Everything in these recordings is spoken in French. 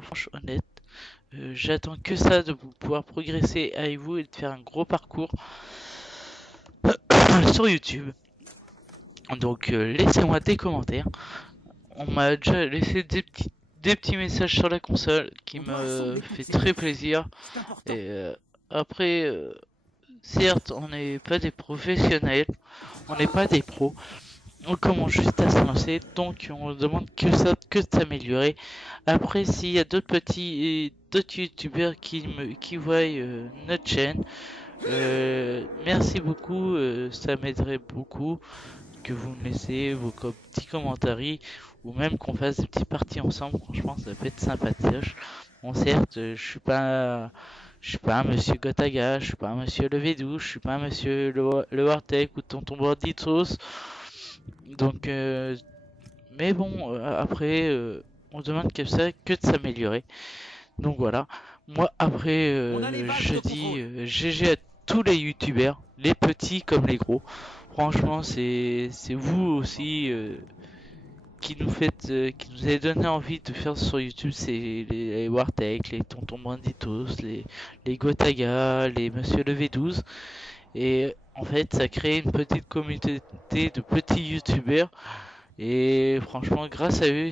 franchement honnête. J'attends que ça de pouvoir progresser avec vous et de faire un gros parcours sur YouTube. Donc laissez-moi des commentaires. On m'a déjà laissé des petits messages sur la console qui On doit rassembler me toutes fait ces très infos. plaisir. C'est important. Et après, certes, on n'est pas des professionnels, on n'est pas des pros. On commence juste à se lancer, donc on demande que de s'améliorer. Après, s'il y a d'autres youtubeurs qui voient notre chaîne, merci beaucoup, ça m'aiderait beaucoup que vous me laissez vos petits commentaires ou même qu'on fasse des petites parties ensemble. Franchement, ça peut être sympathique. Bon, certes, je suis pas un monsieur Gotaga, je suis pas un monsieur Levedou, je suis pas un monsieur le Wartech ou Tonton Banditos. Donc, mais bon, après, on demande que ça, que de s'améliorer. Donc voilà. Moi, après, On a les vaches je de dis contrôle. GG à tous les youtubeurs, les petits comme les gros. Franchement, c'est vous aussi qui nous avez donné envie de faire sur YouTube. C'est les Wartech, les Tontons Banditos, les Gotaga, les Monsieur Levé 12. Et en fait, ça crée une petite communauté de petits youtubeurs. Et franchement, grâce à eux,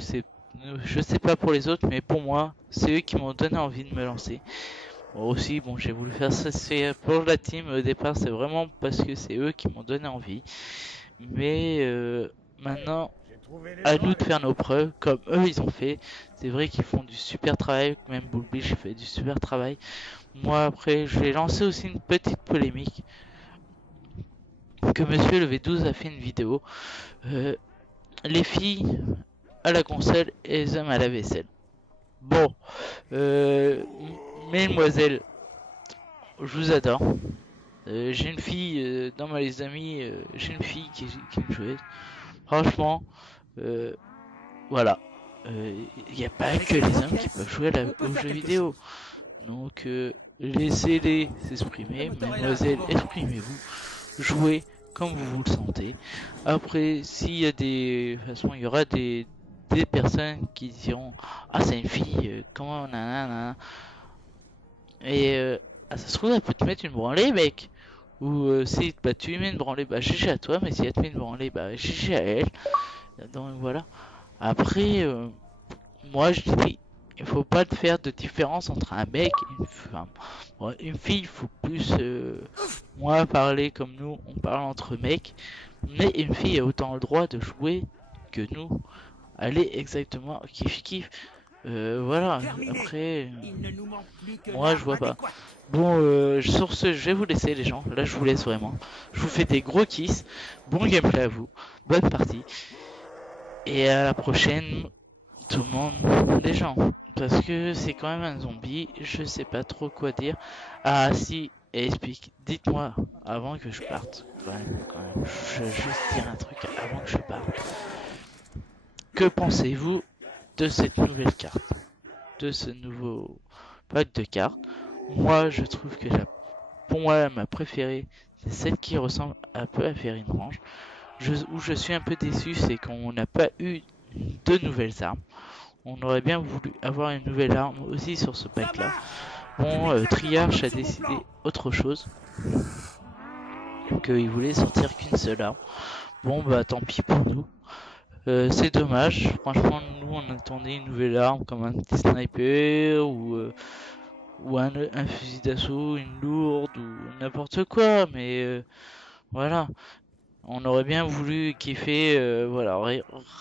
je sais pas pour les autres, mais pour moi, c'est eux qui m'ont donné envie de me lancer. Moi aussi, bon, j'ai voulu faire ça, c'est pour la team au départ, c'est vraiment parce que c'est eux qui m'ont donné envie. Mais maintenant, J'ai trouvé les à nous de drogues. faire nos preuves, comme eux ils ont fait. C'est vrai qu'ils font du super travail, même Bullbish fait du super travail. Moi après, je vais lancer aussi une petite polémique. Que Monsieur le V12 a fait une vidéo. Euh, les filles à la console et les hommes à la vaisselle. Bon, euh, mesdemoiselles, je vous adore. J'ai une fille dans mes amis, j'ai une fille qui me jouait. Franchement, euh, voilà. Il n'y a pas Avec que cette les hommes qui encaisse, peuvent jouer on peut aux faire jeux quelque vidéo. chose. Donc, laissez-les Le s'exprimer. moteur est là, c'est Mademoiselle, bon. exprimez-vous. Jouez comme vous le sentez. Après, s'il y a des... De toute façon, il y aura des personnes qui diront ah, c'est une fille, comment nanana. Et ah, ça se trouve, elle peut te mettre une branlée, mec. Ou si bah, tu lui mets une branlée, bah GG à toi, mais si elle te met une branlée, bah GG à elle. Donc voilà. Après, moi je dis, il faut pas faire de différence entre un mec et une femme. Bon, une fille, il faut plus, moi, parler comme nous, on parle entre mecs. Mais une fille a autant le droit de jouer que nous. Elle est exactement kiff kiff. Voilà, Terminé. après, Il ne nous manque plus que moi je l'arme vois pas. adéquate. Bon, sur ce, je vais vous laisser les gens. Là, je vous laisse vraiment. Je vous fais des gros kiss. Bon gameplay à vous. Bonne partie. Et à la prochaine, tout le monde, les gens. Parce que c'est quand même un zombie. Je sais pas trop quoi dire. Ah, si, explique. Dites-moi avant que je parte. Quand même. Je vais juste dire un truc avant que je parte. Que pensez-vous de cette nouvelle carte? De ce nouveau pack de cartes? Moi, je trouve que pour moi, ma préférée, c'est celle qui ressemble un peu à Fairy Range. Où je suis un peu déçu, c'est qu'on n'a pas eu de nouvelles armes. On aurait bien voulu avoir une nouvelle arme aussi sur ce Ça pack là. marche. Tu Bon, m'éclaires Triarch complètement a sur mon décidé plan. autre chose, qu'il voulait sortir qu'une seule arme. Bon, bah tant pis pour nous. C'est dommage, franchement, nous on attendait une nouvelle arme comme un petit sniper ou un fusil d'assaut, une lourde ou n'importe quoi, mais voilà. On aurait bien voulu kiffer, voilà,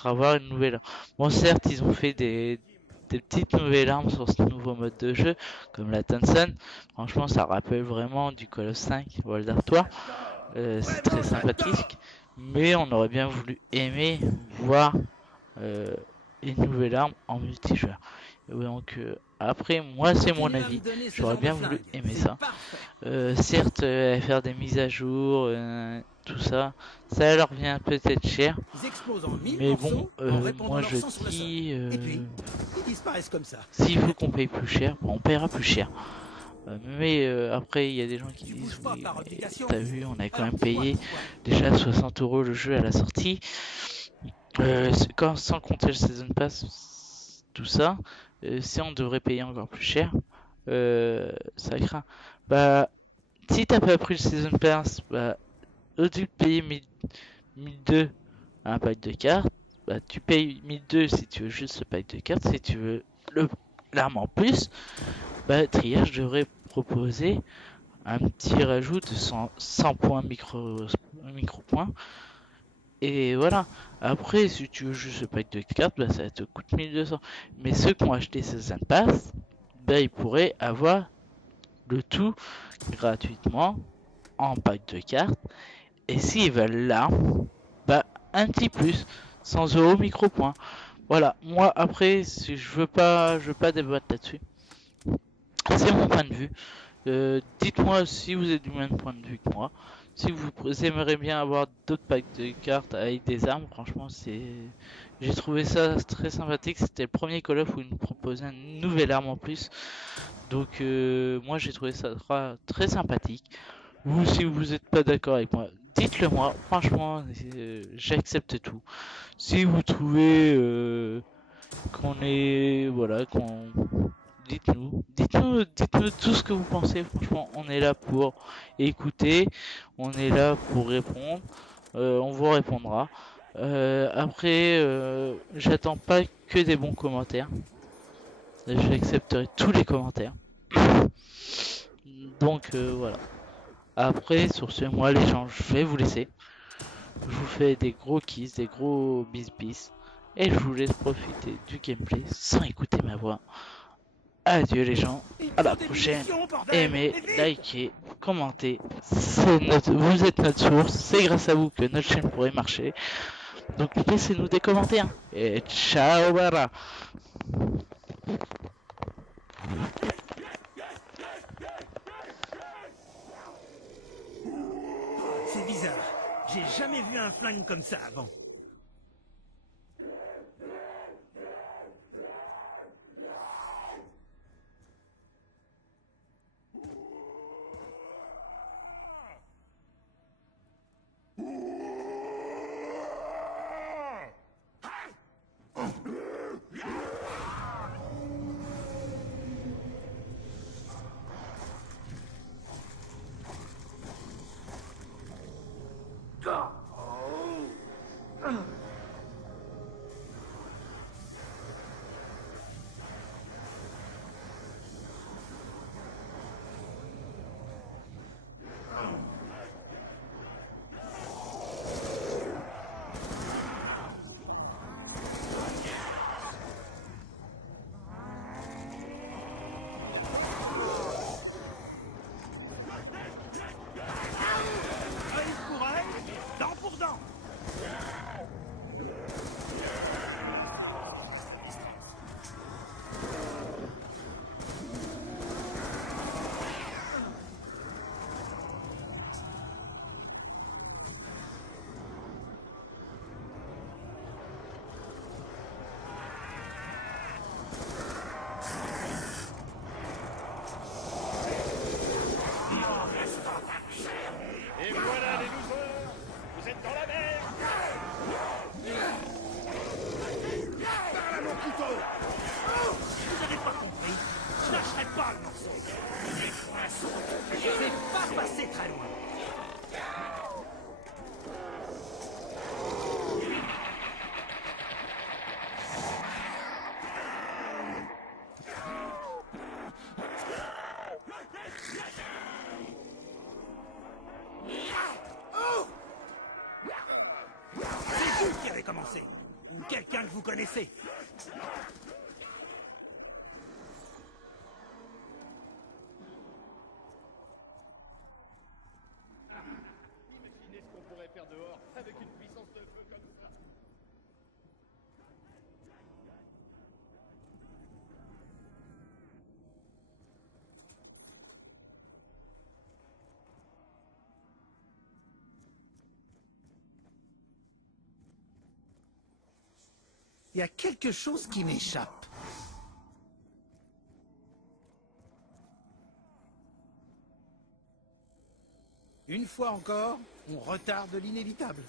avoir une nouvelle arme. Bon, certes, ils ont fait des petites nouvelles armes sur ce nouveau mode de jeu, comme la Thompson. Franchement, ça rappelle vraiment du Call of 5 World at War. C'est très J'adore, j'adore. sympathique. Mais on aurait bien voulu aimer voir euh, une nouvelle arme en multijoueur. Donc, après, moi, c'est mon Continuez à me avis. donner ce J'aurais genre de bien voulu flingue. aimer C'est ça. parfait. Certes, faire des mises à jour, tout ça, ça leur vient peut-être cher. Ils explosent en 1000 Mais bon, morceaux en répandant moi leur je sang sur le sol. dis, Et puis, ils disparaissent comme ça. s'il faut qu'on paye plus cher, bon, on paiera plus cher. Mais après, il y a des gens qui Tu disent bouges pas oui, par mais obligation. t'as vu, on a quand Alors même dis-moi payé pourquoi. déjà 60 € le jeu à la sortie. Sans compter le Season Pass, tout ça. si on devrait payer encore plus cher, ça craint. Bah, si t'as pas pris le Season Pass, bah, au lieu de payer 1002 un pack de cartes, bah, tu payes 1002 si tu veux juste le pack de cartes. Si tu veux l'arme en plus, bah, Triage devrait proposer un petit rajout de 100 points micro points. Et voilà. Après, si tu veux juste le pack de cartes, bah, ça te coûte 1200. Mais ceux qui ont acheté Season Pass, bah, ils pourraient avoir le tout gratuitement en pack de cartes. Et s'ils veulent l'arme, bah, un petit plus, 100 € micro-points. Voilà, moi après, si je veux pas débattre là-dessus. C'est mon point de vue. Dites-moi si vous êtes du même point de vue que moi. Si vous aimeriez bien avoir d'autres packs de cartes avec des armes, franchement, j'ai trouvé ça très sympathique. C'était le premier Call of où ils nous proposaient une nouvelle arme en plus. Donc, moi, j'ai trouvé ça très sympathique. Vous, si vous n'êtes pas d'accord avec moi, dites-le moi. Franchement, j'accepte tout. Si vous trouvez qu'on est, voilà, qu'on dites-nous tout ce que vous pensez. Franchement, on est là pour écouter, on est là pour répondre. On vous répondra. Après, j'attends pas que des bons commentaires. J'accepterai tous les commentaires. Donc voilà. Après, sur ce, moi les gens, je vais vous laisser. Je vous fais des gros kiss, des gros bis. Et je vous laisse profiter du gameplay sans écouter ma voix. Adieu les gens, à la prochaine. Aimez, likez, commentez. Vous êtes notre source, c'est grâce à vous que notre chaîne pourrait marcher. Donc laissez-nous des commentaires. Et ciao, voilà. C'est bizarre. J'ai jamais vu un flingue comme ça avant. Commencer. Ou quelqu'un que vous connaissez. Imaginez ce qu'on pourrait faire dehors avec une puissance de feu comme ça. Il y a quelque chose qui m'échappe. Une fois encore, on retarde l'inévitable.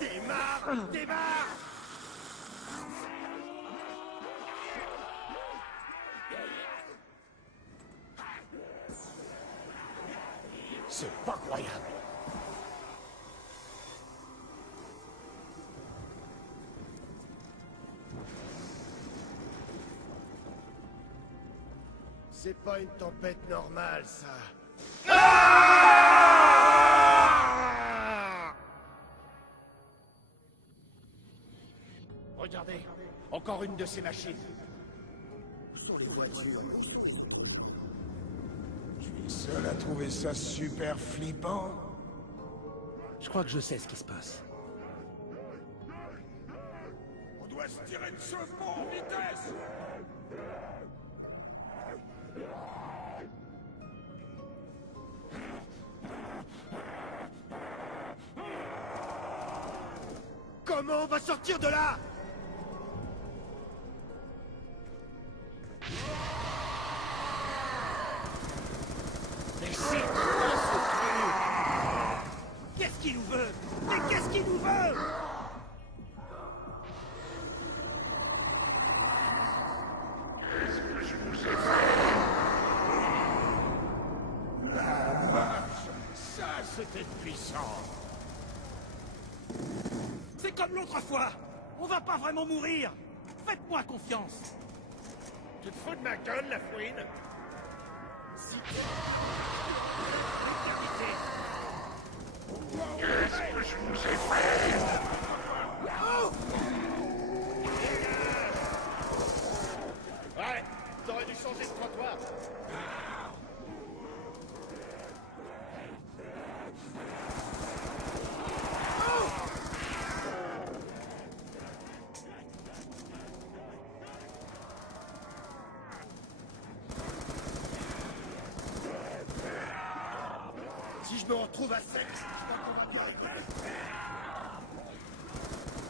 Démarre! Démarre! C'est pas croyable. C'est pas une tempête normale, ça. Regardez, encore une de ces machines. Où sont les voitures? Je suis seul à trouver ça super flippant. Je crois que je sais ce qui se passe. On doit se tirer de ce pont en vitesse. Comment on va sortir de là? Mais c'est quoi ce truc? Qu'est-ce qu'il nous veut? Mais qu'est-ce qu'il nous veut? Ça, c'était puissant. C'est comme l'autre fois. On va pas vraiment mourir. Faites-moi confiance. Tu te fous de ma gueule, la fouine? Si... Qu'est-ce que je vous ai fait? Ouais, t'aurais dû changer de trottoir. Si je me retrouve à sec, je crois qu'on va bien.